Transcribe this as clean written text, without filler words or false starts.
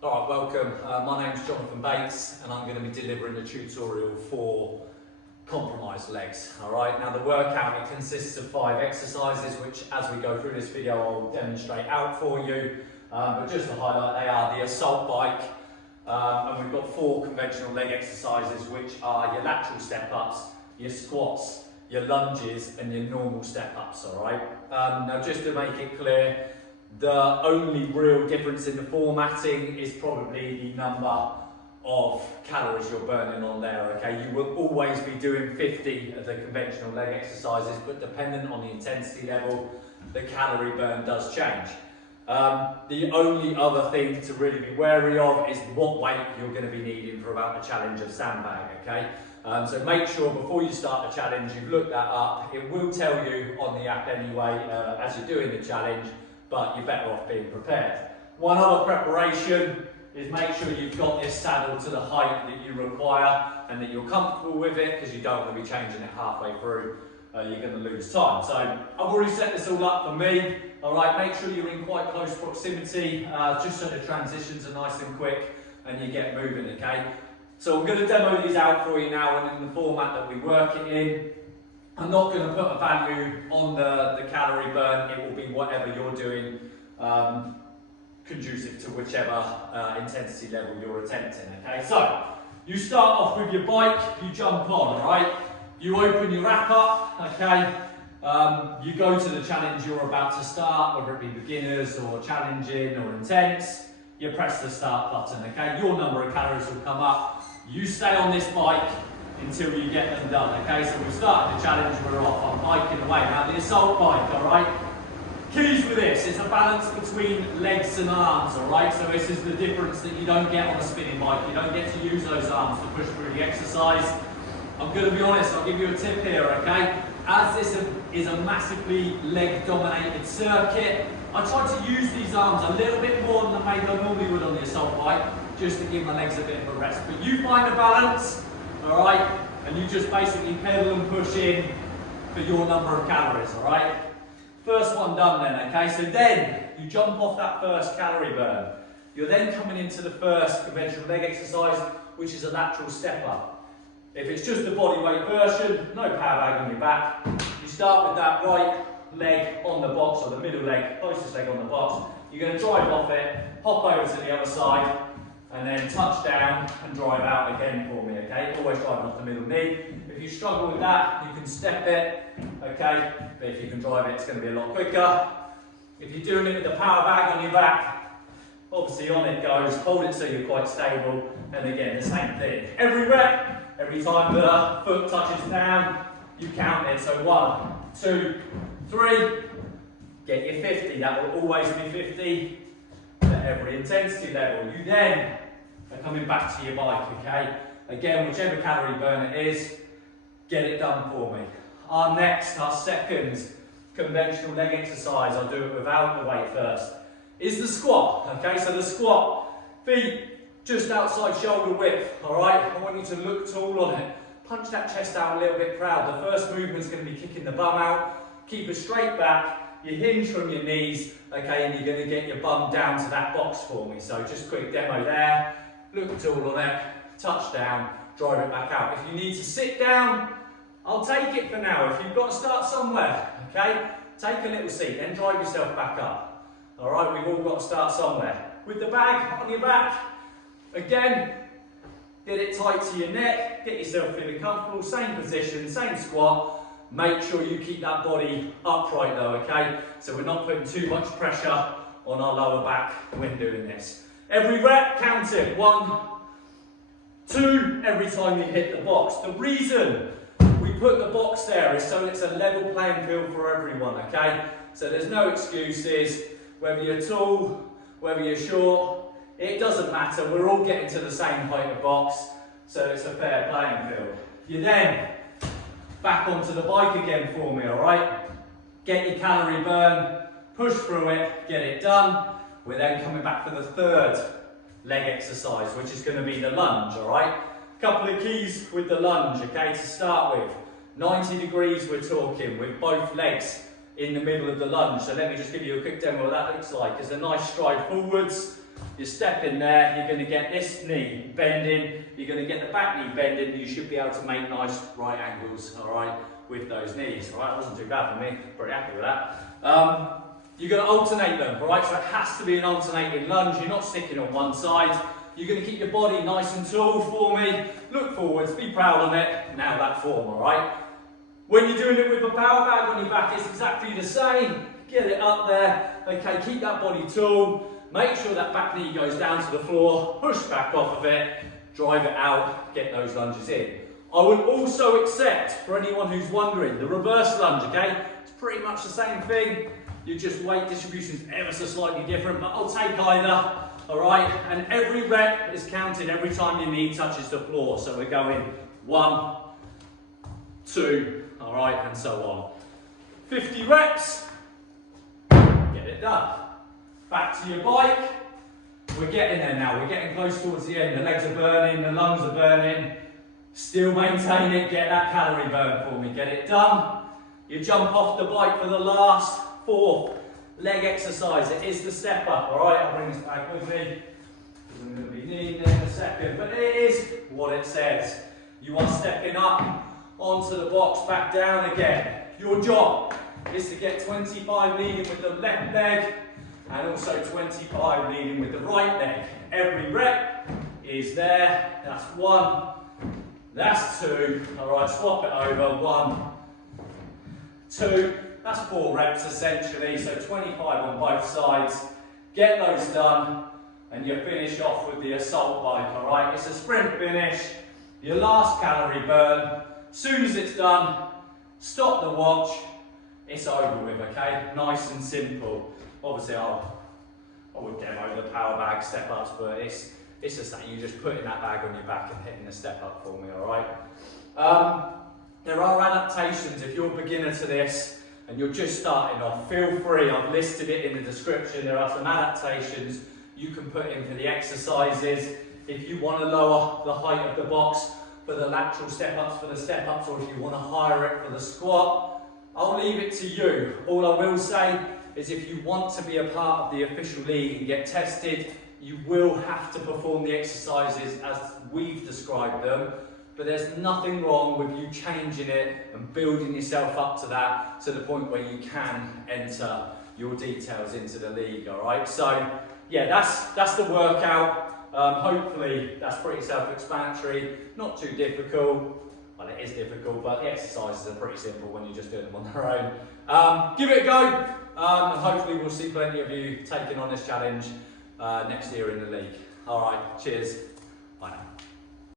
Alright, welcome. My name's Jonathan Bates and I'm going to be delivering a tutorial for compromised legs. Alright, now the workout, it consists of 5 exercises which as we go through this video I'll demonstrate out for you. But just to highlight, they are the assault bike and we've got 4 conventional leg exercises which are your lateral step-ups, your squats, your lunges and your normal step-ups. Alright, now just to make it clear, the only real difference in the formatting is probably the number of calories you're burning on there, okay? You will always be doing 50 of the conventional leg exercises, but depending on the intensity level, the calorie burn does change. The only other thing to really be wary of is what weight you're going to be needing for about the challenge of sandbag, okay? So make sure before you start the challenge, you've looked that up. It will tell you on the app anyway as you're doing the challenge, but you're better off being prepared. One other preparation is make sure you've got this saddle to the height that you require and that you're comfortable with it, because you don't want to be changing it halfway through. You're going to lose time. So I've already set this all up for me. All right, make sure you're in quite close proximity, just so the transitions are nice and quick and you get moving, okay? So I'm going to demo these out for you now and in the format that we work it in. I'm not going to put a value on the calorie burn. It will be whatever you're doing, conducive to whichever intensity level you're attempting, okay? So, you start off with your bike, you jump on, all right? You open your app up, okay? You go to the challenge you're about to start, whether it be beginners or challenging or intense. You press the start button, okay? Your number of calories will come up. You stay on this bike until you get them done, okay? So we've started the challenge, we're off, I'm biking away. Now the assault bike, all right? Keys with this, it's a balance between legs and arms, all right? So this is the difference that you don't get on a spinning bike. You don't get to use those arms to push through the exercise. I'm gonna be honest, I'll give you a tip here, okay? As this is a massively leg-dominated circuit, I try to use these arms a little bit more than maybe I normally would on the assault bike, just to give my legs a bit of a rest. But you find a balance, all right, and you just basically pedal and push in for your number of calories, all right? First one done then, okay? So then you jump off that first calorie burn. You're then coming into the first conventional leg exercise, which is a lateral step up. If it's just a body weight version, no power bag on your back. You start with that right leg on the box, or the middle leg, closest leg on the box. You're going to drive off it, hop over to the other side, and then touch down and drive out again for me, okay? Always driving off the middle knee. If you struggle with that, you can step it, okay? But if you can drive it, it's going to be a lot quicker. If you're doing it with the power bag on your back, obviously on it goes, hold it so you're quite stable, and again, the same thing. Every rep, every time the foot touches down, you count it. So 1, 2, 3, get your 50. That will always be 50. Every intensity level. You then are coming back to your bike, okay? Again, whichever calorie burn it is, get it done for me. Our second conventional leg exercise, I'll do it without the weight first, is the squat, okay? So the squat, feet just outside shoulder width, all right? I want you to look tall on it. Punch that chest out a little bit proud. The first movement's going to be kicking the bum out. Keep it straight back. You hinge from your knees, okay, and you're going to get your bum down to that box for me. So just quick demo there, look tall on it, touch down, drive it back out. If you need to sit down, I'll take it for now. If you've got to start somewhere, okay, take a little seat, then drive yourself back up. All right, we've all got to start somewhere. With the bag on your back, again, get it tight to your neck, get yourself feeling comfortable, same position, same squat. Make sure you keep that body upright though, okay? So we're not putting too much pressure on our lower back when doing this. Every rep, count it. 1, 2, every time you hit the box. The reason we put the box there is so it's a level playing field for everyone, okay? So there's no excuses, whether you're tall, whether you're short, it doesn't matter. We're all getting to the same height of box, so it's a fair playing field. You then back onto the bike again for me, all right? Get your calorie burn, push through it, get it done. We're then coming back for the third leg exercise, which is going to be the lunge, all right? Couple of keys with the lunge, okay, to start with. 90 degrees we're talking, with both legs in the middle of the lunge. So let me just give you a quick demo of what that looks like. It's a nice stride forwards, You step in there, you're going to get this knee bending, you're going to get the back knee bending, and you should be able to make nice right angles, all right, with those knees. All right, wasn't too bad for me, pretty happy with that. You're going to alternate them, all right, so it has to be an alternating lunge. You're not sticking on one side. You're going to keep your body nice and tall for me. Look forwards, be proud of it. Now that form, all right? When you're doing it with a power bag on your back, it's exactly the same. Get it up there. Okay, keep that body tall. Make sure that back knee goes down to the floor. Push back off of it. Drive it out. Get those lunges in. I will also accept, for anyone who's wondering, the reverse lunge, okay? It's pretty much the same thing. Your just weight distribution is ever so slightly different, but I'll take either. All right, and every rep is counted every time your knee touches the floor. So we're going 1, 2, all right, and so on. 50 reps, get it done. Back to your bike. We're getting there now. We're getting close towards the end. The legs are burning, the lungs are burning. Still maintain it, get that calorie burn for me. Get it done. You jump off the bike for the last 4 leg exercise. It is the step up, all right? I'll bring this back with me. I'm going to be needing it in a second, but it is what it says. You are stepping up onto the box, back down again. Your job is to get 25 leading with the left leg and also 25 leading with the right leg. Every rep is there. That's 1, that's 2. All right, swap it over. 1, 2. That's 4 reps essentially, so 25 on both sides. Get those done, and you finish off with the assault bike, all right? It's a sprint finish, your last calorie burn. Soon as it's done, stop the watch, it's over with, okay? Nice and simple. Obviously, I would demo the power bag step-ups, but it's the same. You're just putting that bag on your back and hitting the step-up for me, all right? There are adaptations. If you're a beginner to this, and you're just starting off, feel free, I've listed it in the description. There are some adaptations you can put in for the exercises. If you want to lower the height of the box for the lateral step-ups, for the step-ups, or if you want to higher it for the squat, I'll leave it to you. All I will say is if you want to be a part of the official league and get tested, you will have to perform the exercises as we've described them. But there's nothing wrong with you changing it and building yourself up to that, to the point where you can enter your details into the league, all right? So, yeah, that's the workout. Hopefully, that's pretty self-explanatory, not too difficult. Well, it is difficult, but the exercises are pretty simple when you're just doing them on their own. Give it a go, and hopefully we'll see plenty of you taking on this challenge next year in the league. All right, cheers. Bye now.